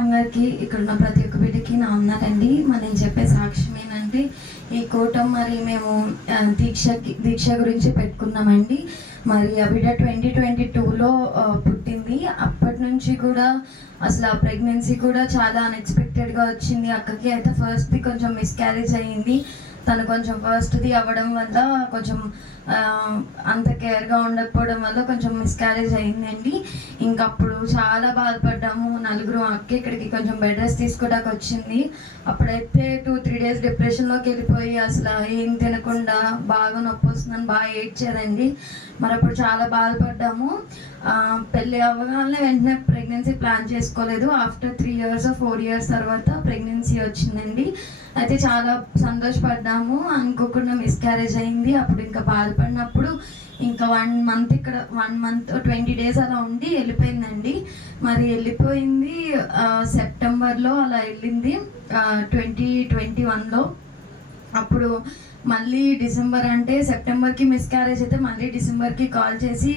అందరికీ ఇక్కడ ఉన్న ప్రతి ఒక్క బిడ్డకి నా వందనండి. నేను చెప్పే సాక్ష్యం ఏంటంటే ఈ కూటం మరి మేము దీక్ష గురించి పెట్టుకున్నామండి. మరి ఆ బిడ్డ 2022లో పుట్టింది. అప్పటి నుంచి కూడా అసలు ఆ ప్రెగ్నెన్సీ కూడా చాలా అన్ఎక్స్పెక్టెడ్గా వచ్చింది. అక్కకి అయితే ఫస్ట్ది కొంచెం మిస్క్యారేజ్ అయ్యింది. తను కొంచెం ఫస్ట్ది అవ్వడం వల్ల కొంచెం అంత కేర్గా ఉండకపోవడం వల్ల కొంచెం మిస్క్యారేజ్ అయిందండి. ఇంకప్పుడు చాలా బాధపడ్డాము. నలుగురు అక్క ఇక్కడికి కొంచెం బెడ్ రెస్ట్ తీసుకోవడానికి వచ్చింది. అప్పుడైతే 2-3 డేస్ డిప్రెషన్లోకి వెళ్ళిపోయి అసలు ఏం తినకుండా బాగా నొప్పి వస్తుందని బాగా ఏడ్చేదండి. మరి అప్పుడు చాలా బాధపడ్డాము. పెళ్ళి అవ్వగానే వెంటనే ప్రెగ్నెన్సీ ప్లాన్ చేసుకోలేదు. ఆఫ్టర్ 3 years 4 years తర్వాత ప్రెగ్నెన్సీ వచ్చిందండి. అయితే చాలా సంతోషపడ్డాము. అనుకోకుండా మిస్క్యారేజ్ అయింది. అప్పుడు ఇంకా బాధపడినప్పుడు ఇంకా 1 month ఇక్కడ 1 month 20 days అలా ఉండి వెళ్ళిపోయిందండి. మరి వెళ్ళిపోయింది సెప్టెంబర్లో అలా వెళ్ళింది 2021లో. అప్పుడు మళ్ళీ డిసెంబర్ అంటే సెప్టెంబర్కి మిస్క్యారేజ్ అయితే మళ్ళీ డిసెంబర్కి కాల్ చేసి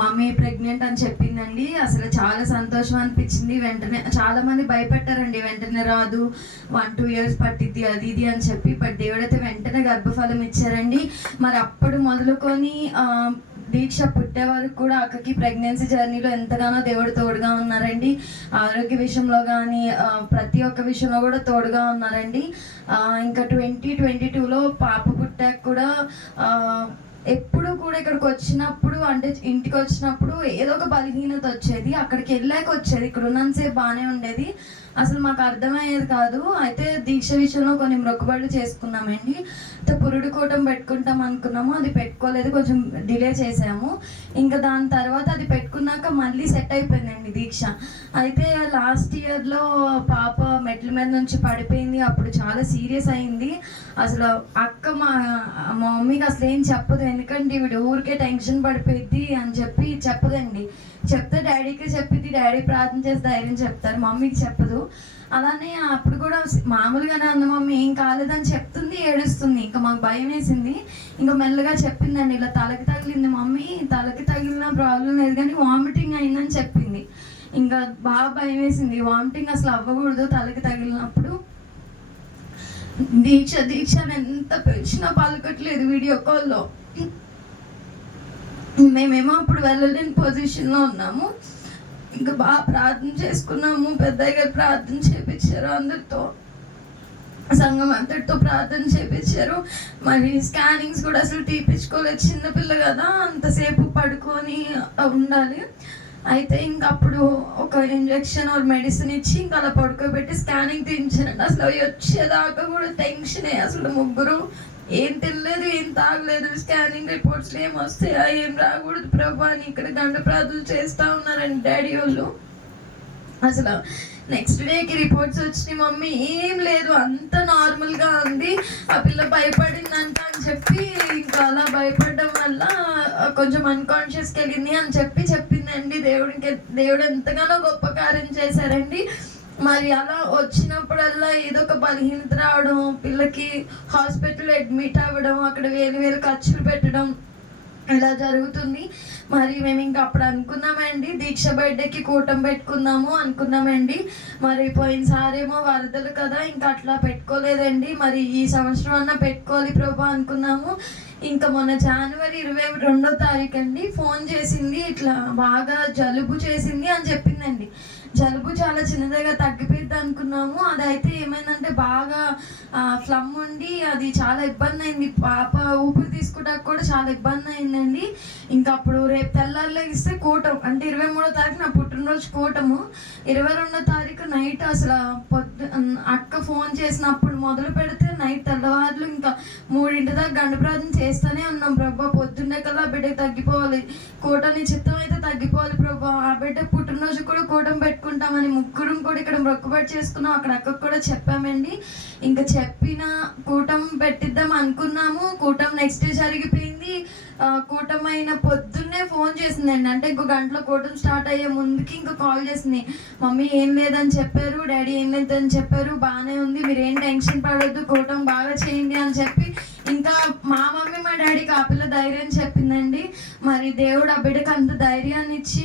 మమ్మీ ప్రెగ్నెంట్ అని చెప్పిందండి. అసలు చాలా సంతోషం అనిపించింది. వెంటనే చాలామంది భయపెట్టారండి, వెంటనే రాదు 1-2 years పట్టిద్ది అది ఇది అని చెప్పి. బట్ దేవుడైతే వెంటనే గర్భఫలం ఇచ్చారండి. మరి అప్పుడు మొదలుకొని దీక్ష పుట్టే వరకు కూడా అక్కకి ప్రెగ్నెన్సీ జర్నీలో ఎంతగానో దేవుడు తోడుగా ఉన్నారండి. ఆరోగ్య విషయంలో కానీ ప్రతి ఒక్క విషయంలో కూడా తోడుగా ఉన్నారండి. ఇంకా 2022లో పాప పుట్టాక కూడా ఎప్పుడు కూడా ఇక్కడికి వచ్చినప్పుడు అంటే ఇంటికి వచ్చినప్పుడు ఏదో ఒక బలహీనత వచ్చేది. అక్కడికి వెళ్ళాక వచ్చేది. ఇక్కడ ఉన్నంతసేపు బాగానే ఉండేది. అసలు మాకు అర్థమయ్యేది కాదు. అయితే దీక్ష విషయంలో కొన్ని మొక్కుబడులు చేసుకున్నామండి. అయితే పురుడు కూటం పెట్టుకుంటాం అనుకున్నాము, అది పెట్టుకోలేదు, కొంచెం డిలే చేసాము. ఇంకా దాని తర్వాత అది పెట్టుకున్నాక మళ్ళీ సెట్ అయిపోయిందండి దీక్ష. అయితే లాస్ట్ ఇయర్లో పాప మెట్ల మీద నుంచి పడిపోయింది. అప్పుడు చాలా సీరియస్ అయింది. అసలు అక్క మా మమ్మీకి అసలు ఏం చెప్పదు, ఎందుకంటే వీడు ఊరికే టెన్షన్ పడిపోయింది అని చెప్పి చెప్పదండి. చెప్తే డాడీకి చెప్పింది, డాడీ ప్రార్థన చేసి ధైర్యం చెప్తారు, మమ్మీకి చెప్పదు. అలానే అప్పుడు కూడా మామూలుగానే అన్న మమ్మీ ఏం కాలేదని చెప్తుంది, ఏడుస్తుంది. ఇంకా మాకు భయం వేసింది. ఇంకా మెల్లగా చెప్పిందండి, ఇలా తలకి తగిలింది మమ్మీ, తలకి తగిలిన ప్రాబ్లం లేదు కానీ వామిటింగ్ అయిందని చెప్పింది. ఇంకా బాగా భయం వేసింది. వామిటింగ్ అసలు అవ్వకూడదు తలకి తగిలినప్పుడు. దీక్ష ఎంత పెంచినా పలకట్లేదు వీడియో కాల్లో. మేమేమో అప్పుడు వెళ్ళలేని పొజిషన్లో ఉన్నాము. ఇంకా బాగా ప్రార్థన చేసుకున్నాము. పెద్దయ్య గారు ప్రార్థన చేయించారు, అందరితో సంఘం అంతటితో ప్రార్థన చేయించారు. మరి స్కానింగ్స్ కూడా అసలు తీపించుకోలేదు, చిన్నపిల్ల కదా అంతసేపు పడుకొని ఉండాలి. అయితే ఇంక అప్పుడు ఒక ఇంజెక్షన్ మెడిసిన్ ఇచ్చి ఇంకా అలా పడుకోబెట్టి స్కానింగ్ తీయించారండి. అసలు అవి వచ్చేదాకా కూడా టెన్షనే. అసలు ముగ్గురు ఏం తినలేదు, ఏం తాగలేదు. స్కానింగ్ రిపోర్ట్స్లో ఏం వస్తాయా, ఏం రాకూడదు ప్రభా అని ఇక్కడ గంట ప్రార్థనలు చేస్తూ ఉన్నారండి డాడీ వాళ్ళు. అసలు నెక్స్ట్ డేకి రిపోర్ట్స్ వచ్చినాయి, మమ్మీ ఏం లేదు అంత నార్మల్గా ఉంది, ఆ పిల్ల భయపడిందంట అని చెప్పి ఇంకా అలా భయపడడం వల్ల కొంచెం అన్కాన్షియస్కి వెళ్ళింది అని చెప్పి చెప్పిందండి. దేవుడు ఎంతగానో గొప్ప కార్యం చేశారండి. మరి అలా వచ్చినప్పుడల్లా ఏదో ఒక బలహీనత రావడం, పిల్లకి హాస్పిటల్ అడ్మిట్ అవ్వడం, అక్కడ వేలు ఖర్చులు పెట్టడం ఇలా జరుగుతుంది. మరి మేము ఇంకా అప్పుడు అనుకున్నామండి దీక్ష బర్త్డేకి కూటం పెట్టుకుందాము అనుకున్నామండి. మరి పోయినసారేమో వరదలు కదా ఇంకా అట్లా పెట్టుకోలేదండి. మరి ఈ సంవత్సరం అన్నా పెట్టుకోవాలి ప్రభా అనుకున్నాము. ఇంకా మొన్న జనవరి 22వ తారీఖు అండి ఫోన్ చేసింది, ఇట్లా బాగా జలుబు చేసింది అని చెప్పిందండి. జలుబు చాలా చిన్నదిగా తగ్గిపోద్ది అనుకున్నాము. అదైతే ఏమైందంటే బాగా ఫ్లమ్ ఉండి అది చాలా ఇబ్బంది అయింది. పాప ఊపిరి తీసుకోవడానికి కూడా చాలా ఇబ్బంది అయిందండి. ఇంకా అప్పుడు రేపు తెల్లారిలో ఇస్తే కూటం అంటే 23వ తారీఖు నా పుట్టినరోజు కూటము. 22వ తారీఖు నైట్ అసలు అక్క ఫోన్ చేసినప్పుడు మొదలు పెడితే నైట్ తెల్లవారులు ఇంకా 3 దాకా గంట ప్రార్థన చేస్తూనే ఉన్నాం. ప్రభా పొద్దున్నే కల్లా ఆ బిడ్డకి తగ్గిపోవాలి, కూటమి చిత్తం అయితే తగ్గిపోవాలి ప్రభా, ఆ బిడ్డ పుట్టినరోజు కూడా కూటం పెట్టుకుంటామని ముగ్గురం కూడా ఇక్కడ మొక్కుబడి చేసుకున్నాం. అక్కడ అక్కకు కూడా చెప్పామండి. ఇంకా చెప్పిన కూటం పెట్టిద్దాం అనుకున్నాము. కూటం నెక్స్ట్ డే జరిగిపోయింది. కూటం అయిన పొద్దున్నే ఫోన్ చేసిందండి, అంటే ఇంకో గంటలో కూటం స్టార్ట్ అయ్యే ముందుకి ఇంకా కాల్ చేసింది. మమ్మీ ఏం లేదని చెప్పారు, డాడీ ఏం లేదని చెప్పారు, బాగానే ఉంది, మీరు ఏం టెన్షన్ పడొద్దు, కూటం బాగా చేయండి అని చెప్పి ఇంకా మా మమ్మీ మా డాడీకి ఆ పిల్ల ధైర్యం చెప్పిందండి. మరి దేవుడు ఆ బిడ్డకు అంత ధైర్యాన్ని ఇచ్చి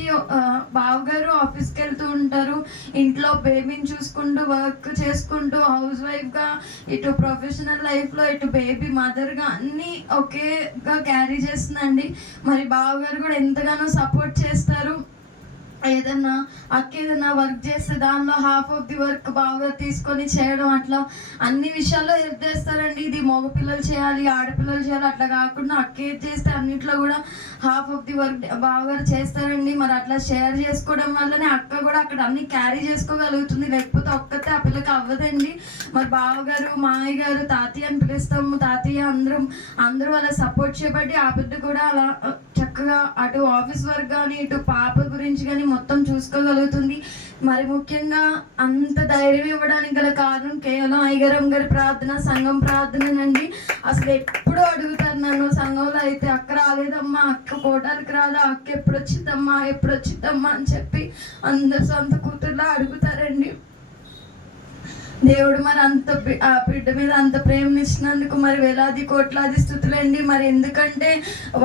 బావగారు ఆఫీస్కి వెళ్తూ ఉంటారు, ఇంట్లో బేబీని చూసుకుంటూ వర్క్ చేసుకుంటూ హౌస్ వైఫ్గా ఇటు ప్రొఫెషనల్ లైఫ్లో ఇటు బేబీ మదర్గా అన్నీ ఒకేగా క్యారీ చేస్తుందండి. మరి బావగారు కూడా ఎంతగానో సపోర్ట్ చేస్తారు. ఏదన్నా ఏదన్నా వర్క్ చేస్తే దానిలో హాఫ్ ఆఫ్ ది వర్క్ బాగా తీసుకొని చేయడం, అట్లా అన్ని విషయాల్లో హెల్ప్ చేస్తారండి. ఇది మగ పిల్లలు చేయాలి, ఆడపిల్లలు చేయాలి అట్లా కాకుండా ఏది చేస్తే అన్నిట్లో కూడా హాఫ్ ఆఫ్ ది వర్క్ బాగా చేస్తారండి. మరి అట్లా షేర్ చేసుకోవడం వల్లనే అక్క కూడా అక్కడ అన్ని క్యారీ చేసుకోగలుగుతుంది, లేకపోతే ఒక్కతే ఆ పిల్లకి అవ్వదండి. మరి బావగారు, మామయ్య గారు, తాతయ్య అని పిలుస్తాము, తాతయ్య అందరూ అలా సపోర్ట్ చేయబట్టి ఆ బిడ్డ కూడా అలా చక్కగా అటు ఆఫీస్ వర్క్ కానీ ఇటు పాప గురించి కానీ మొత్తం చూసుకోగలుగుతుంది. మరి ముఖ్యంగా అంత ధైర్యం ఇవ్వడానికి గల కారణం కేవలం అయ్యగారం గారి ప్రార్థన, సంఘం ప్రార్థననండి. అసలు ఎప్పుడు అడుగుతారు నన్ను సంఘంలో అయితే, అక్క రాలేదమ్మా, అక్క కోటానికి రాదా, అక్క ఎప్పుడు వచ్చిద్దమ్మా అని చెప్పి అందరు సొంత కూతుర్లా అడుగుతారండి. దేవుడు మరి ఆ బిడ్డ మీద అంత ప్రేమనిచ్చినందుకు మరి వేలాది కోట్లాది స్థుతులండి. మరి ఎందుకంటే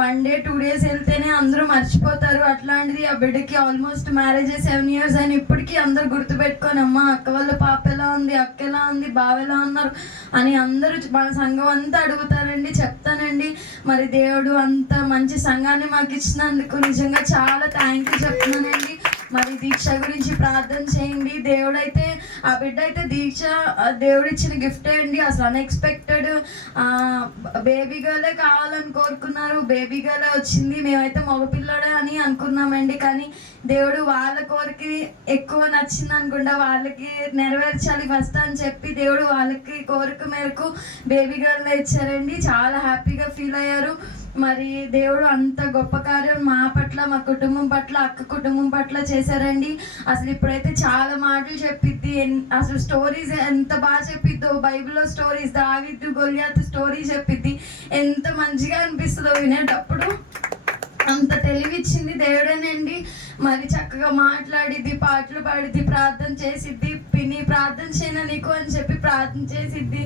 1 day 2 days వెళ్తేనే అందరూ మర్చిపోతారు, అట్లాంటిది ఆ బిడ్డకి ఆల్మోస్ట్ మ్యారేజ్ 7 years అని ఇప్పటికీ అందరూ గుర్తుపెట్టుకొని అమ్మ అక్క వాళ్ళ పాప ఎలా ఉంది, అక్క ఎలా ఉంది, బావ ఎలా ఉన్నారు అని అందరూ మన సంఘం అంతా అడుగుతారండి. చెప్తానండి మరి దేవుడు అంత మంచి సంఘాన్ని మాకు ఇచ్చినందుకు నిజంగా చాలా థ్యాంక్ యూ చెప్తున్నానండి. మరి దీక్ష గురించి ప్రార్థన చేయండి. దేవుడైతే ఆ బిడ్డ అయితే దీక్ష దేవుడు ఇచ్చిన గిఫ్టే అండి. అసలు అన్ఎక్స్పెక్టెడ్ బేబీ గర్లే కావాలని కోరుకున్నారు, బేబీ గర్లే వచ్చింది. మేమైతే మగపిల్లడే అని అనుకున్నామండి, కానీ దేవుడు వాళ్ళ కోరిక ఎక్కువ నచ్చింది అనుకుంటా, వాళ్ళకి నెరవేర్చాలి ఫస్ట్ అని చెప్పి దేవుడు వాళ్ళకి కోరిక మేరకు బేబీ గర్ల్ ఇచ్చారండి. చాలా హ్యాపీగా ఫీల్ అయ్యారు. మరి దేవుడు అంత గొప్ప కార్యం మా పట్ల, మా కుటుంబం పట్ల, అక్క కుటుంబం పట్ల చేశారండి. అసలు ఇప్పుడైతే చాలా మాటలు చెప్పిద్ది, అసలు స్టోరీస్ ఎంత బాగా చెప్పిద్దో, బైబిల్లో స్టోరీస్, దావీదు గొల్యాతు స్టోరీ చెప్పిద్ది, ఎంత మంచిగా అనిపిస్తుందో వినేటప్పుడు. అంత తెలివిచ్చింది దేవుడేనండి. మరి చక్కగా మాట్లాడిద్ది, పాటలు పాడిద్ది, ప్రార్థన చేసిద్ది. పిన్ని ప్రార్థన చేయను నీకు అని చెప్పి ప్రార్థన చేసిద్ది.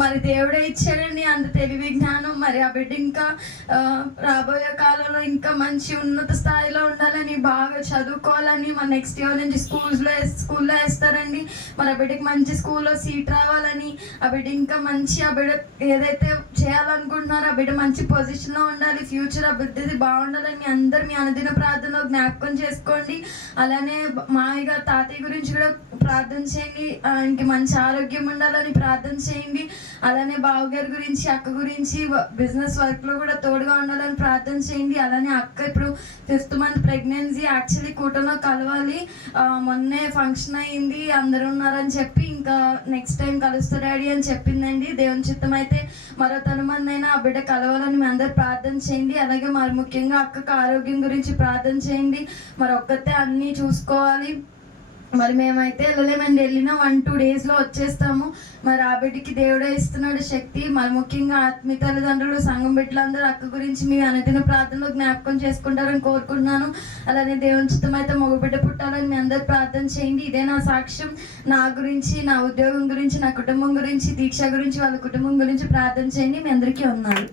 మరి దేవుడే ఇచ్చాడండి అంత తెలివి జ్ఞానం. మరి ఆ బిడ్డ ఇంకా రాబోయే కాలంలో ఇంకా మంచి ఉన్నత స్థాయిలో ఉండాలని, బాగా చదువుకోవాలని, మరి నెక్స్ట్ ఇయర్ నుంచి స్కూల్లో వేస్తారండి. మరి ఆ బిడ్డకి మంచి స్కూల్లో సీట్ రావాలని, ఆ బిడ్డ ఇంకా మంచి ఆ బిడ్డ ఏదైతే చేయాలనుకుంటున్నారో ఆ బిడ్డ మంచి పొజిషన్లో ఉండాలి, ఫ్యూచర్ ఆ బిడ్డది బాగుండాలని అందరు మీ అనుదిన ప్రార్థనలో జ్ఞాపకం చేసుకోండి. అలానే మామయ్య తాతయ్య గురించి కూడా ప్రార్థన చేయండి, ఇంక మంచి ఆరోగ్యం ఉండాలని ప్రార్థన చేయండి. అలానే బావగారి గురించి, అక్క గురించి బిజినెస్ వర్క్లో కూడా తోడుగా ఉండాలని ప్రార్థన చేయండి. అలానే అక్క ఇప్పుడు 5th month ప్రెగ్నెన్సీ, యాక్చువల్లీ కూటంలో కలవాలి, మొన్నే ఫంక్షన్ అయ్యింది, అందరూ ఉన్నారని చెప్పి ఇంకా నెక్స్ట్ టైం కలుస్తా డాడీ అని చెప్పిందండి. దేవుని చిత్తం అయితే మరో తనుమందైనా ఆ బిడ్డ కలవాలని మీ అందరు ప్రార్థన చేయండి. అలాగే మరి ముఖ్యంగా అక్కకు ఆరోగ్యం గురించి ప్రార్థన చేయండి. మరి ఒక్కతే అన్నీ చూసుకోవాలి. మరి మేమైతే వెళ్ళలేమండి, వెళ్ళినా 1-2 daysలో వచ్చేస్తాము. మరి ఆ బిడ్డకి దేవుడే ఇస్తున్నాడు శక్తి. మరి ముఖ్యంగా ఆత్మీయ తల్లిదండ్రులు, సంఘం బిడ్డలందరూ అక్క గురించి మీ అనుదిన ప్రార్థనలో జ్ఞాపకం చేసుకుంటారని కోరుకుంటున్నాను. అలానే దేవుని చిత్తం అయితే మగ బిడ్డ పుట్టాలని మీ అందరు ప్రార్థన చేయండి. ఇదే నా సాక్ష్యం. నా గురించి, నా ఉద్యోగం గురించి, నా కుటుంబం గురించి, దీక్ష గురించి, వాళ్ళ కుటుంబం గురించి ప్రార్థన చేయండి. మీ అందరికీ ఉన్నారు.